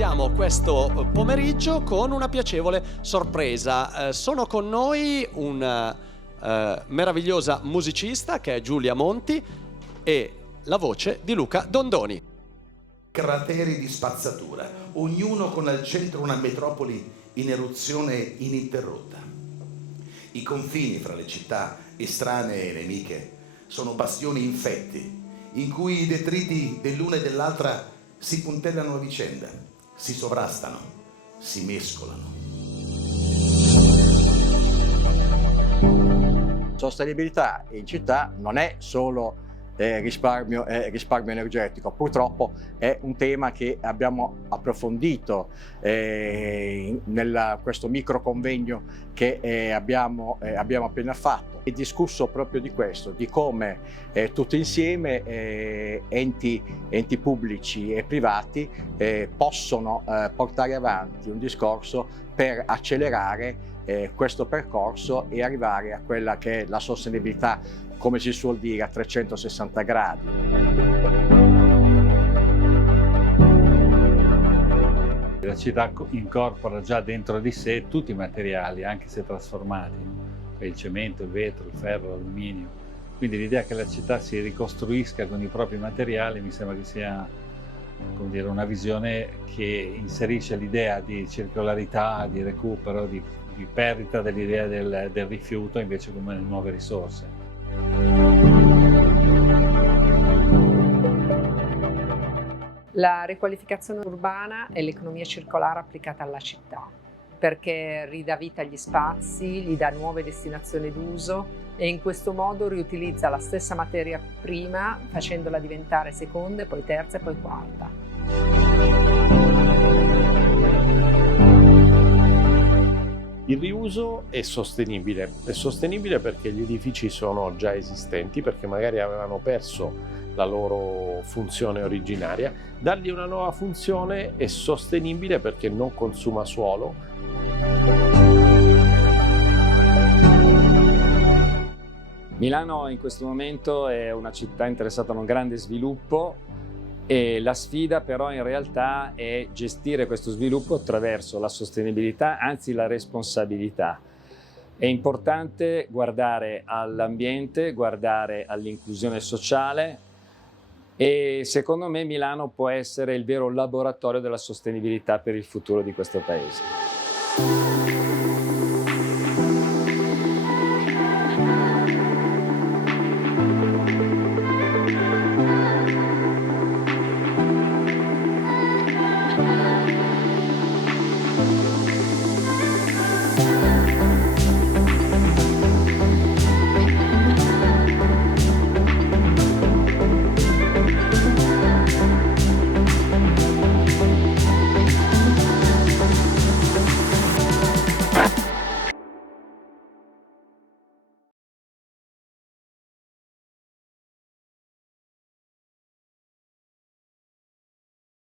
iniziamo questo pomeriggio con una piacevole sorpresa. Sono con noi una meravigliosa musicista che è Giulia Monti e la voce di Luca Dondoni. Crateri di spazzatura, ognuno con al centro una metropoli in eruzione ininterrotta. I confini fra le città estranee e nemiche sono bastioni infetti in cui i detriti dell'una e dell'altra si puntellano a vicenda, si sovrastano, si mescolano. Sostenibilità in città non è solo risparmio energetico, purtroppo è un tema che abbiamo approfondito questo micro convegno che abbiamo appena fatto e discusso proprio di questo, di come tutti insieme enti pubblici e privati possono portare avanti un discorso per accelerare questo percorso e arrivare a quella che è la sostenibilità, come si suol dire, a 360 gradi. La città incorpora già dentro di sé tutti i materiali, anche se trasformati, il cemento, il vetro, il ferro, l'alluminio. Quindi l'idea che la città si ricostruisca con i propri materiali mi sembra che sia, come dire, una visione che inserisce l'idea di circolarità, di recupero, di perdita dell'idea del rifiuto invece come nuove risorse. La riqualificazione urbana è l'economia circolare applicata alla città, perché ridà vita agli spazi, gli dà nuove destinazioni d'uso e in questo modo riutilizza la stessa materia prima facendola diventare seconda, poi terza e poi quarta. Il riuso è sostenibile perché gli edifici sono già esistenti, perché magari avevano perso la loro funzione originaria. Dargli una nuova funzione è sostenibile perché non consuma suolo. Milano in questo momento è una città interessata a un grande sviluppo e la sfida però in realtà è gestire questo sviluppo attraverso la sostenibilità, anzi la responsabilità. È importante guardare all'ambiente, guardare all'inclusione sociale e secondo me Milano può essere il vero laboratorio della sostenibilità per il futuro di questo paese.